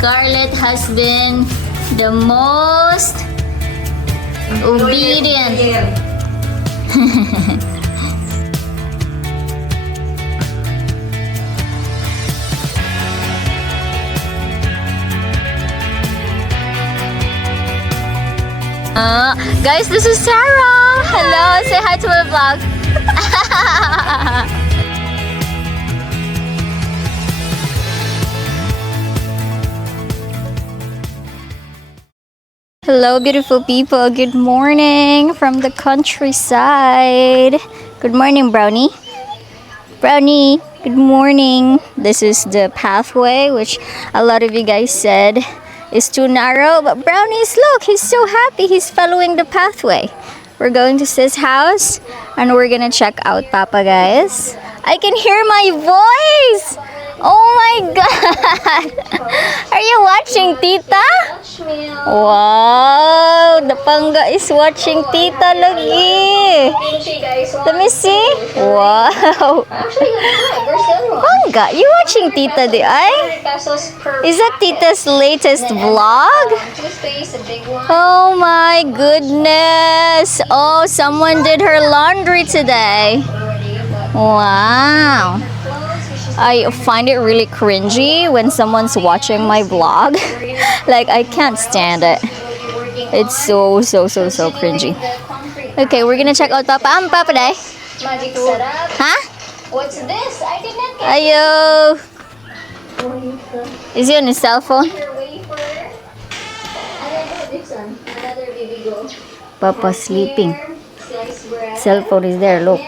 Scarlett has been the most obedient. Guys, this is Sarah. Hello, say hi to my vlog. Hello, beautiful people. Good morning from the countryside. Good morning, Brownie. Brownie, good morning. This is the pathway, which a lot of you guys said is too narrow, but Brownie's, look, he's so happy. He's following the pathway. We're going to Sis' house and we're gonna check out Papa, guys. I can hear my voice. Oh my god. Are you watching Tita? Wow, the Panga is watching Tita lagi. Let me see. Wow. Panga, you watching Tita di ay? Is that Tita's latest vlog? Oh my goodness. Oh, someone did her laundry today. Wow. I find it really cringy when someone's watching my vlog. Like, I can't stand it. It's so cringy. Okay, we're gonna check out Papa. Papa day. Huh? What's this? I didn't get Ayo. Is he on his cell phone? Papa sleeping. Cell phone is there, look.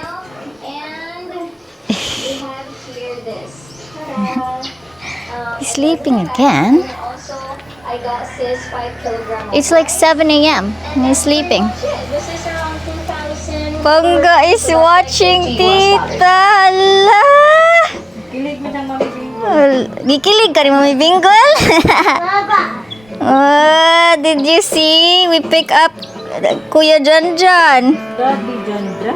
He's sleeping again. It's like 7 a.m. and he's sleeping. Panga is watching Tita. Gikilig ka rin, Mami Bingol? Did you see? We pick up Kuya Janjan.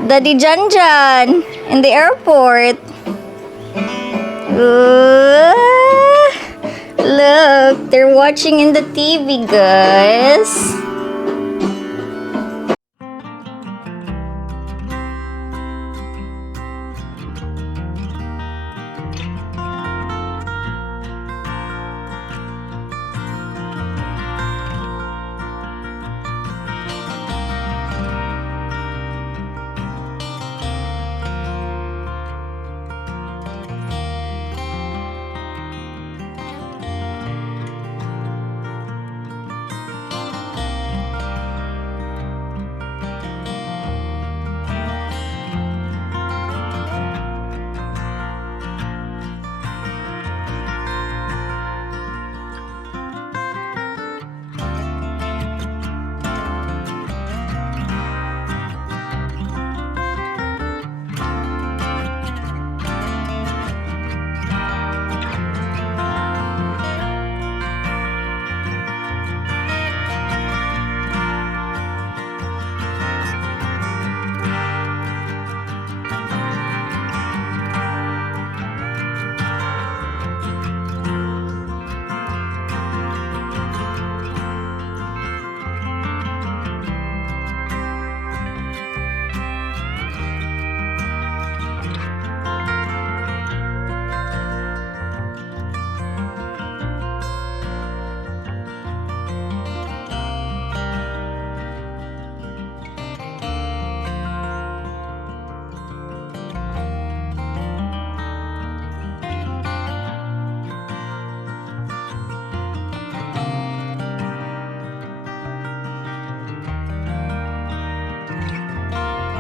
Daddy Janjan in the airport. Look, they're watching in the TV, guys.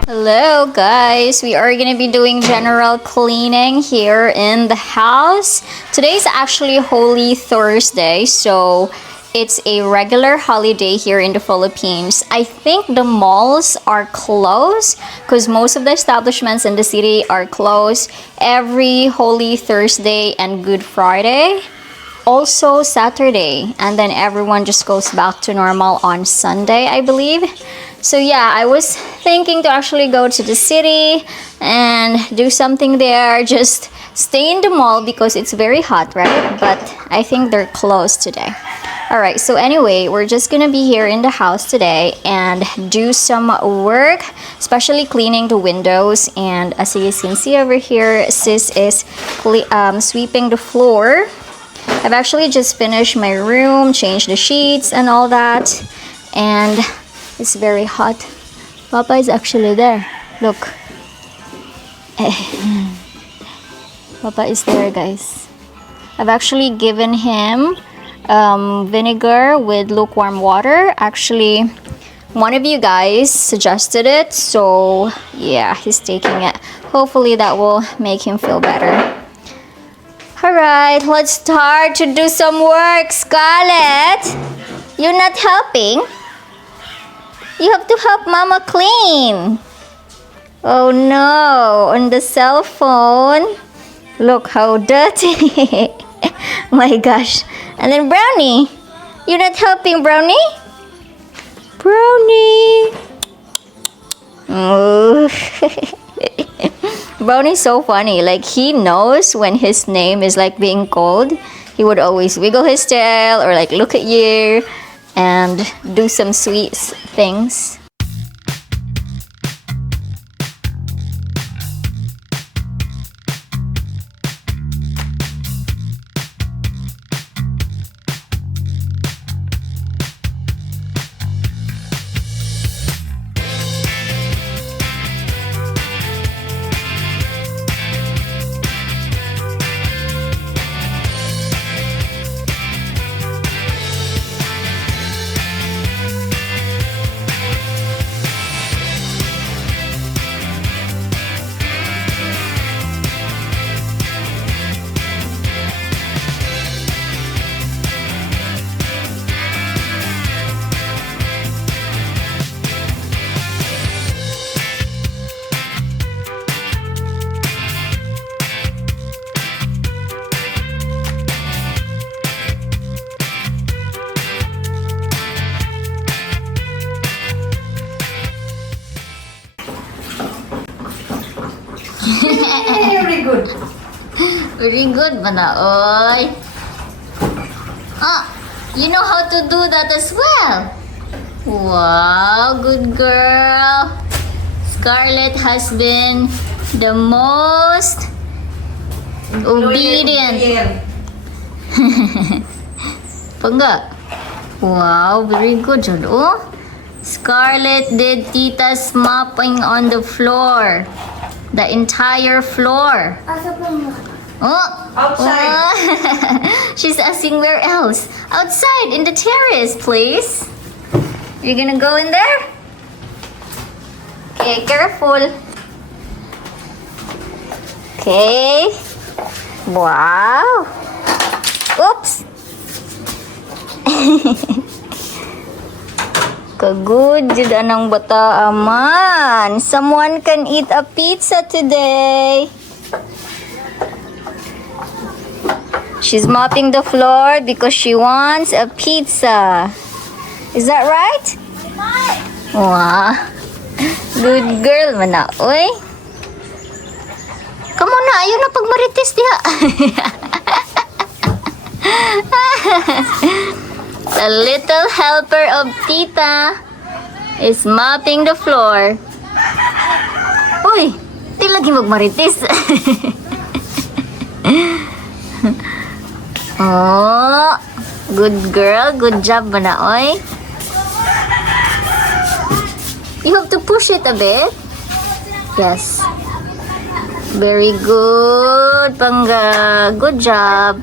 Hello guys, we are gonna be doing general cleaning here in the house. Today is actually Holy Thursday, so it's a regular holiday here in the Philippines. I think the malls are closed because most of the establishments in the city are closed every Holy Thursday and Good Friday. Also Saturday, and then everyone just goes back to normal on Sunday, I believe. So yeah, I was thinking to actually go to the city and do something there. Just stay in the mall because it's very hot, right? But I think they're closed today. Alright, so anyway, we're just gonna be here in the house today and do some work, especially cleaning the windows. And as you can see over here, sis is sweeping the floor. I've actually just finished my room, changed the sheets and all that. And it's very hot. Papa is actually there. Look. Papa is there, guys. I've actually given him vinegar with lukewarm water. Actually, one of you guys suggested it, so yeah, he's taking it. Hopefully that will make him feel better. Alright, let's start to do some work. Scarlett, you're not helping? You have to help Mama clean. Oh no, on the cell phone. Look how dirty. My gosh. And then Brownie. You're not helping, Brownie? Brownie. Oh. Brownie's so funny. Like, he knows when his name is like being called. He would always wiggle his tail or like look at you and do some sweet things. Very good. Very good, Manaoy. You know how to do that as well. Wow, good girl. Scarlett has been the most obedient. Pangga. Wow, very good, Jod. Oh, Scarlett did Tita's mopping on the floor. The entire floor. Oh, Outside. oh. She's asking where else? Outside, in the terrace, please. You're gonna go in there? Okay, careful. Okay. Wow. Oops. Kagud jud anang bata aman. Someone can eat a pizza today. She's mopping the floor because she wants a pizza. Is that right? Wow. Good girl man na. Oy. Come on na, ayun na pagmarites diha. The little helper of Tita is mopping the floor. Uy, di lagi magmarites. Oh, good girl. Good job, Manaoy. You have to push it a bit. Yes. Very good, Pangga. Good job.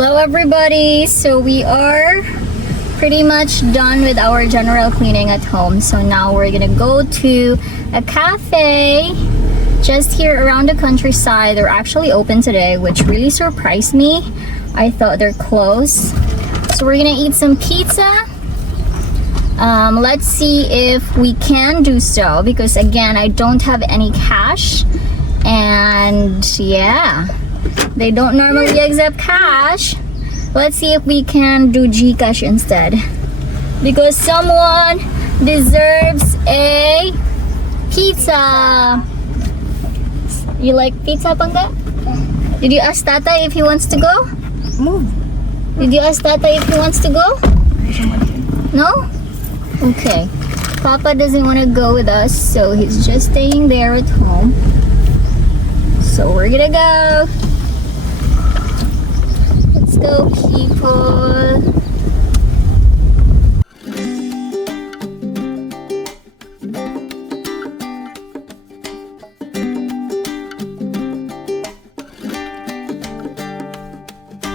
Hello everybody! So we are pretty much done with our general cleaning at home. So now we're gonna go to a cafe just here around the countryside. They're actually open today, which really surprised me. I thought they're closed. So we're gonna eat some pizza. Let's see if we can do so, because again, I don't have any cash. And yeah, they don't normally accept cash. Let's see if we can do Gcash instead, because someone deserves a pizza. You like pizza, Pangga? Did you ask Tata if he wants to go? Move. Did you ask Tata if he wants to go? No? Okay. Papa doesn't want to go with us, so he's just staying there at home. So we're gonna go. Let's go, people.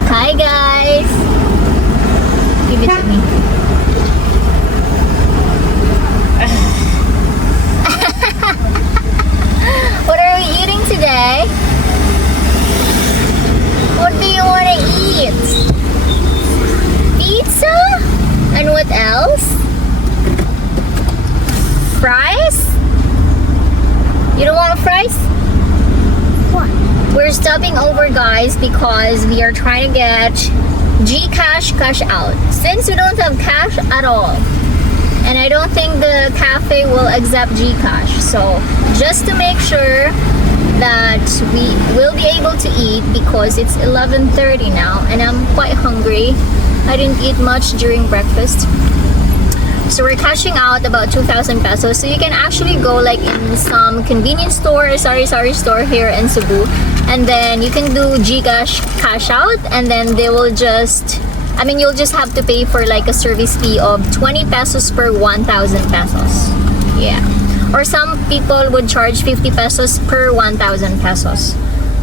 Hi guys. Give it to me. What are we eating today? What do you want to eat? Pizza? And what else? Fries? You don't want fries? What? We're stopping over, guys, because we are trying to get Gcash cash out. Since we don't have cash at all. And I don't think the cafe will accept Gcash. So just to make sure that we will be able to eat, because it's 11:30 now and I'm quite hungry. I didn't eat much during breakfast. So we're cashing out about 2,000 pesos. So you can actually go like in some convenience store, sari-sari store here in Cebu, and then you can do Gcash cash out, and then they will just, you'll just have to pay for like a service fee of 20 pesos per 1,000 pesos. Yeah. Or some people would charge 50 pesos per 1,000 pesos.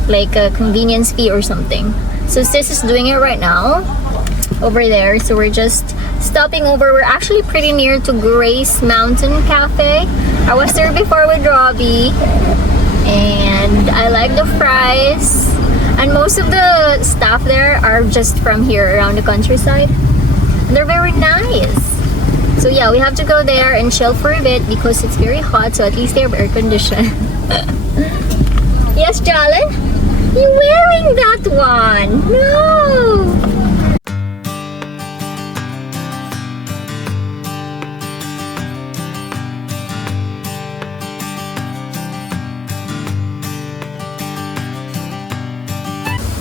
Like a convenience fee or something. So Sis is doing it right now over there. So we're just stopping over. We're actually pretty near to Grace Mountain Cafe. I was there before with Robbie. And I like the fries. And most of the staff there are just from here around the countryside. And they're very nice. So yeah, we have to go there and chill for a bit because it's very hot. So at least they have air condition. Yes, Jalen? You're wearing that one. No!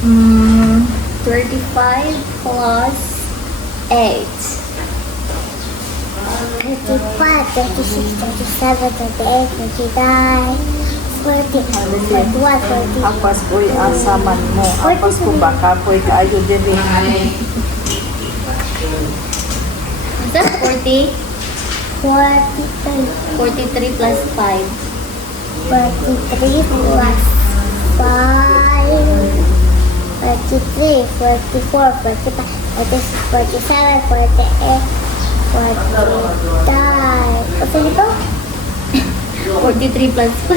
Mm, 35 plus 8. 35, 36, 37, 38, 39, 40, 41, 42. Apas ko'y asaman mo. Apas ko baka ko'y kaayo din Is that 40? 43, 43 plus 5. 43 plus 5, 43, 44, 45, 46, 47, 48, 49. What's it? 43 plus 5.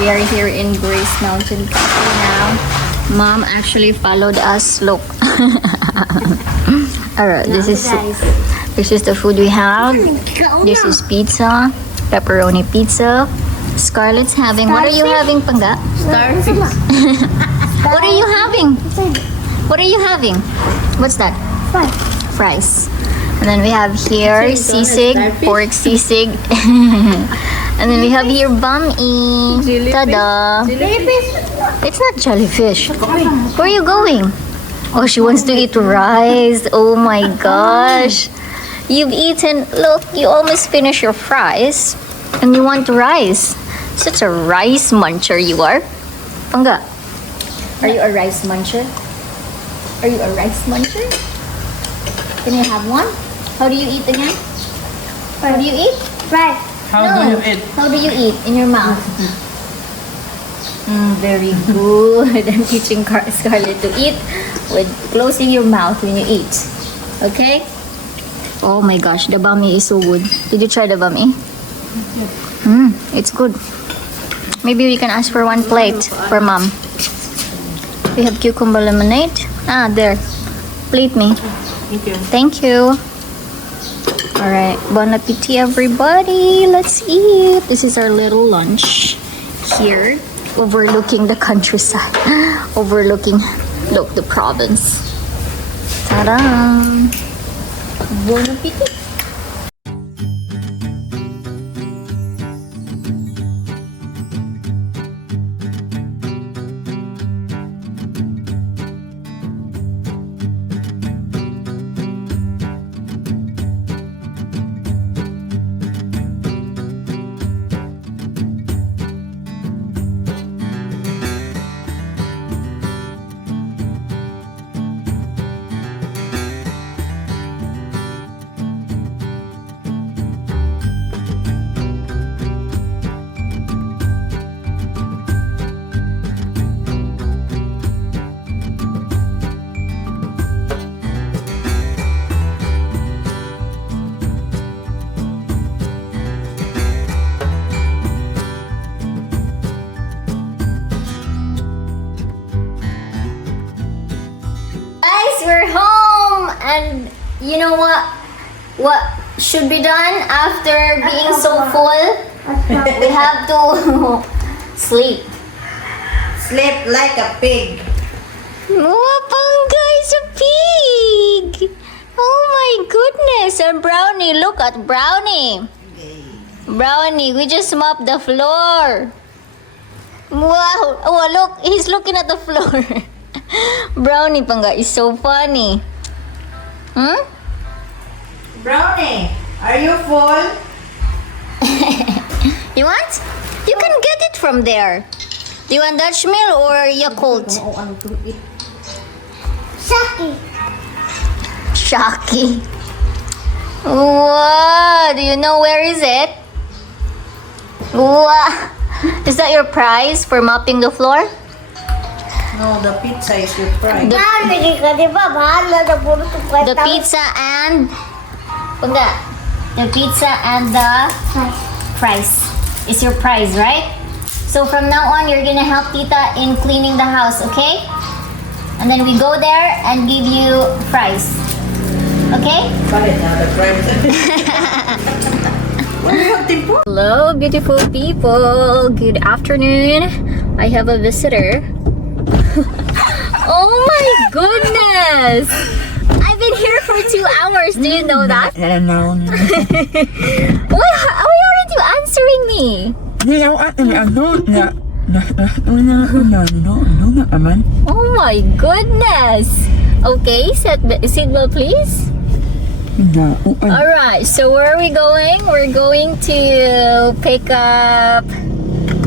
We are here in Grace Mountain Cafe now. Mom actually followed us. Look. Alright, this is the food we have. This is pizza, pepperoni pizza. Scarlett's having. What are you having, Pangga? Starfish. What are you having? What are you having? What's that? Fries. And then we have here sisig, pork sisig. And then we have here bami. Tada. It's not jellyfish. Where are you going? Oh, she wants to eat rice. Oh my gosh. You've eaten, look, you almost finished your fries. And you want rice. Such a rice muncher you are. Pangga, are you a rice muncher? Are you a rice muncher? Can you have one? How do you eat again? How do you eat? Right. How do you eat? How do you eat? In your mouth. Very good. I'm teaching Scarlett to eat with closing your mouth when you eat. Okay? Oh my gosh, the bami is so good. Did you try the bami? It's good. Maybe we can ask for one plate for mom. We have cucumber lemonade. Ah, there. Plate me. Thank you. Thank you. Alright, bon appetit everybody. Let's eat. This is our little lunch here, overlooking the countryside. Overlooking, look, the province. Ta-da! Bon appetit. We're home, and you know what should be done after being so full? We have to sleep. Sleep like a pig. Pangga is a pig. Oh my goodness. And Brownie, look at Brownie. Brownie, we just mopped the floor. Wow. Oh, look, he's looking at the floor. Brownie, Pangga, is so funny. Brownie, are you full? You want? You can get it from there. Do you want Dutch Mill or Yakult? Shaki. Shaki. Wow, do you know where is it? Wow. Is that your prize for mopping the floor? No, the pizza is your prize. Nabigay ka, di ba? Mahal na na puro The pizza and... Pangga, the pizza and the fries is your prize, right? So from now on, you're gonna help Tita in cleaning the house, okay? And then we go there and give you fries. Okay? Bakit na the prize? What do you have to put? Hello, beautiful people. Good afternoon. I have a visitor. Oh my goodness! I've been here for 2 hours. Do you know that? No. Why aren't you answering me? Oh my goodness! Okay, seatbelt please. Alright, so where are we going? We're going to pick up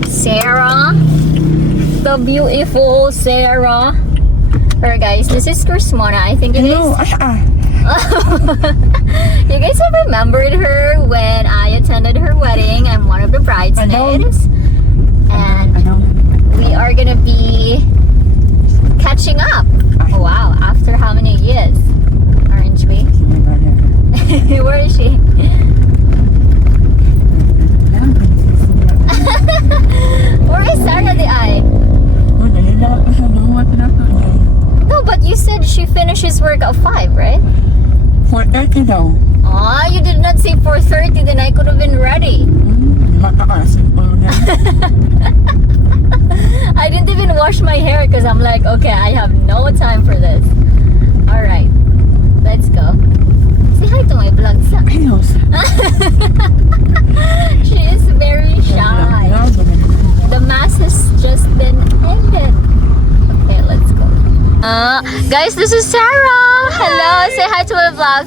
Sarah. The beautiful Sarah. Alright guys, this is Mona. I think you guys... You guys have remembered her when I attended her wedding. I'm one of the bridesmaids. And we are gonna be catching up. Oh, wow, after how many years? Aren't we? Where is she? Where is of 5, right? 4:30 daw. Ah, you did not say 4:30, then I could have been ready. Simple na. I didn't even wash my hair because I'm like, okay, I have no time for this. Alright, let's go. Say hi to my vlog sa. Ayos. She is very shy. The mass has just been ended. Okay, let's go. Guys, this is Sarah. Hello, say hi to my vlog.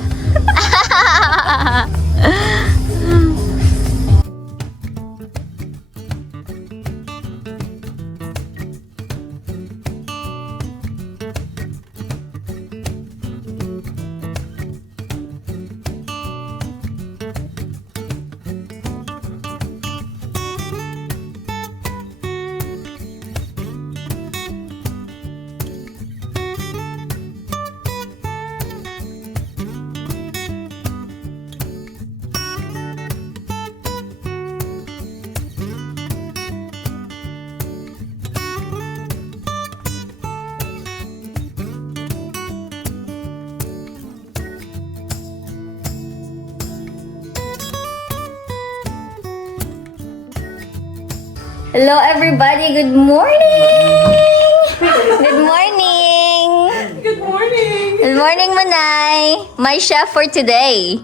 Hello everybody, good morning! Good morning! Good morning. Good morning, Manay! My chef for today.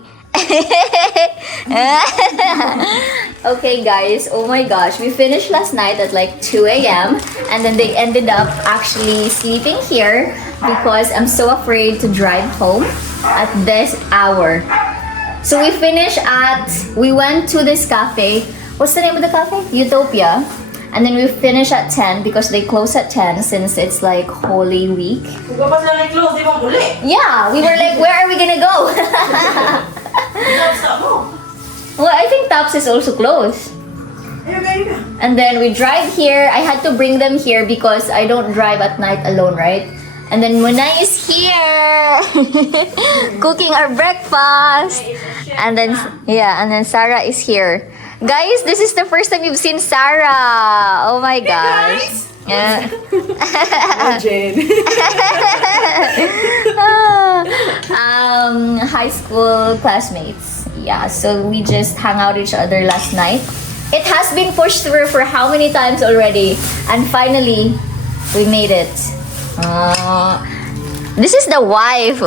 Okay guys, oh my gosh, we finished last night at like 2 a.m. and then they ended up actually sleeping here because I'm so afraid to drive home at this hour. So we went to this cafe. What's the name of the cafe? Utopia. And then we finish at 10 because they close at 10 since it's like Holy Week. Yeah, we were like, where are we gonna go? Well, I think Tops is also closed. And then we drive here. I had to bring them here because I don't drive at night alone, right? And then Munay is here cooking our breakfast. And then Sarah is here. Guys, this is the first time you've seen Sarah. Oh my gosh. Yeah. High school classmates. Yeah, so we just hung out each other last night. It has been pushed through for how many times already? And finally, we made it. This is the wife.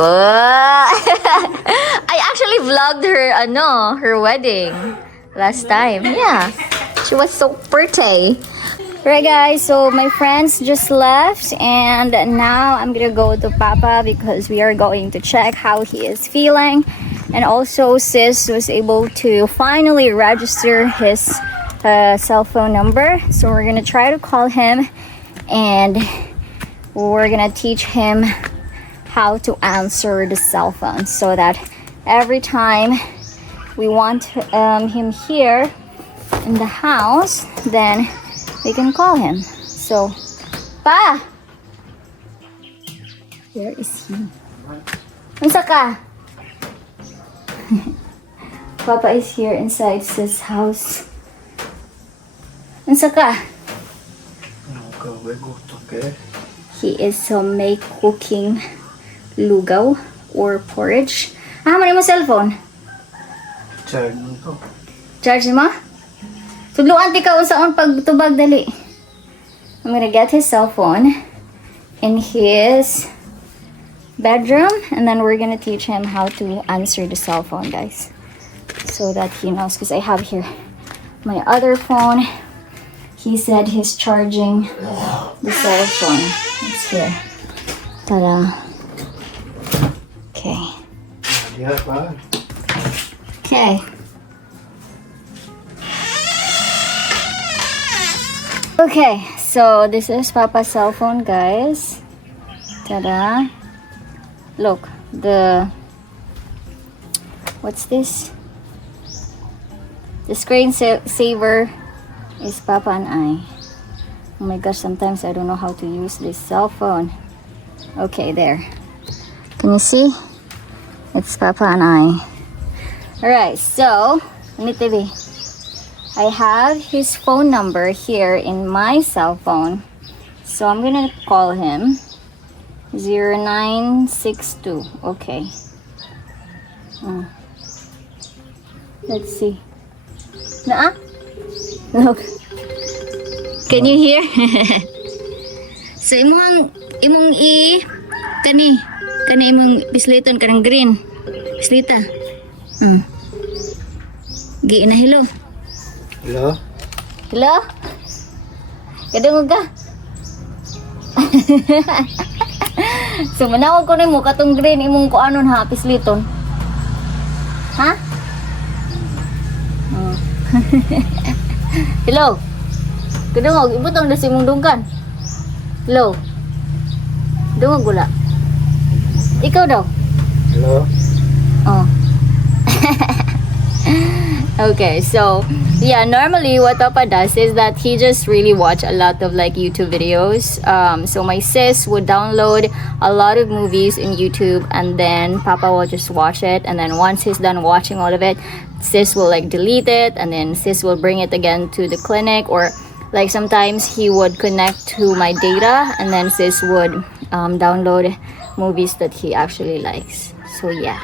I actually vlogged her wedding last time. Yeah, she was so pretty. Right guys, so my friends just left and now I'm gonna go to Papa because we are going to check how he is feeling. And also Sis was able to finally register his cell phone number, so we're gonna try to call him and we're gonna teach him how to answer the cell phone so that every time we want him here in the house, then we can call him. So, Pa! Where is he? Unsa ka? Papa is here inside Sis' house. Unsa ka? He is make cooking lugaw or porridge. Man mo cellphone? Charge mo? Tudluan ti ka unsaon pagtubag dali. I'm gonna get his cell phone in his bedroom and then we're gonna teach him how to answer the cell phone, guys, so that he knows, because I have here my other phone. He said he's charging the cell phone. It's here. Ta-da. Okay. Okay. Okay, so this is Papa's cell phone, guys. Ta-da. Look, what's this? The screensaver is Papa and I. Oh my gosh, sometimes I don't know how to use this cell phone. Okay, there. Can you see? It's Papa and I. Alright, so, TV. I have his phone number here in my cell phone. So I'm gonna call him. 0962. Okay. Let's see. Naa? Look. Can you hear? So imong kani imong pisliton kanang green. Pislita. Gi na hello. Hello? Hello? Kadungog ka? So manawag ko nimo katong green imong kuanon ha pisliton. Ha? Oh. Hello. Kadungog ibutang na si imong dunggan. Hello. Dungog gula. Ikaw daw. Hello? Oh. Okay, so yeah, normally what Papa does is that he just really watch a lot of like YouTube videos. So my sis would download a lot of movies in YouTube, and then Papa will just watch it. And then once he's done watching all of it, sis will like delete it, and then sis will bring it again to the clinic, or like sometimes he would connect to my data, and then sis would download movies that he actually likes. So yeah,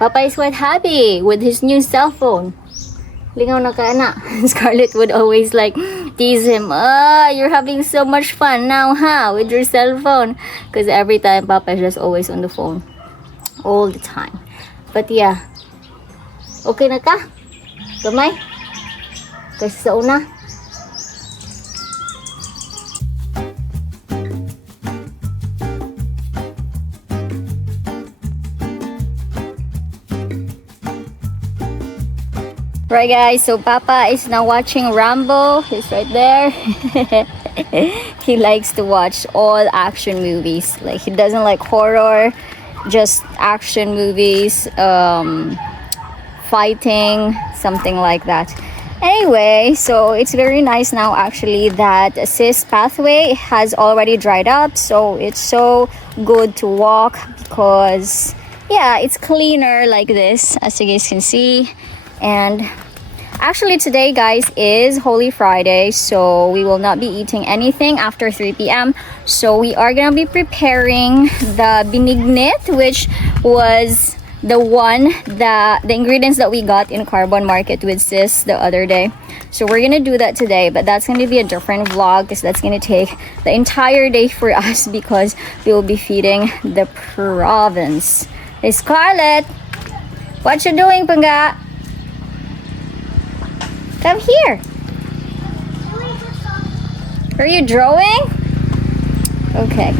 Papa is quite happy with his new cell phone. Lingaw na ka na. Scarlett would always like tease him. You're having so much fun now, huh? With your cell phone. Because every time Papa is just always on the phone. All the time. But yeah. Okay na ka? Gamay? Kasi sa una. Right guys, so Papa is now watching Rambo. He's right there. He likes to watch all action movies. Like he doesn't like horror, just action movies, fighting, something like that. Anyway, so it's very nice now actually that Sis pathway has already dried up, so it's so good to walk because yeah, it's cleaner like this, as you guys can see. And actually today guys is Holy Friday, so we will not be eating anything after 3 p.m. So we are gonna be preparing the binignit, which was the ingredients that we got in Carbon Market with Sis the other day. So we're gonna do that today, but that's gonna be a different vlog because that's gonna take the entire day for us because we will be feeding the province. Hey Scarlett, what you doing, Panga? Come here. Are you drawing? Okay.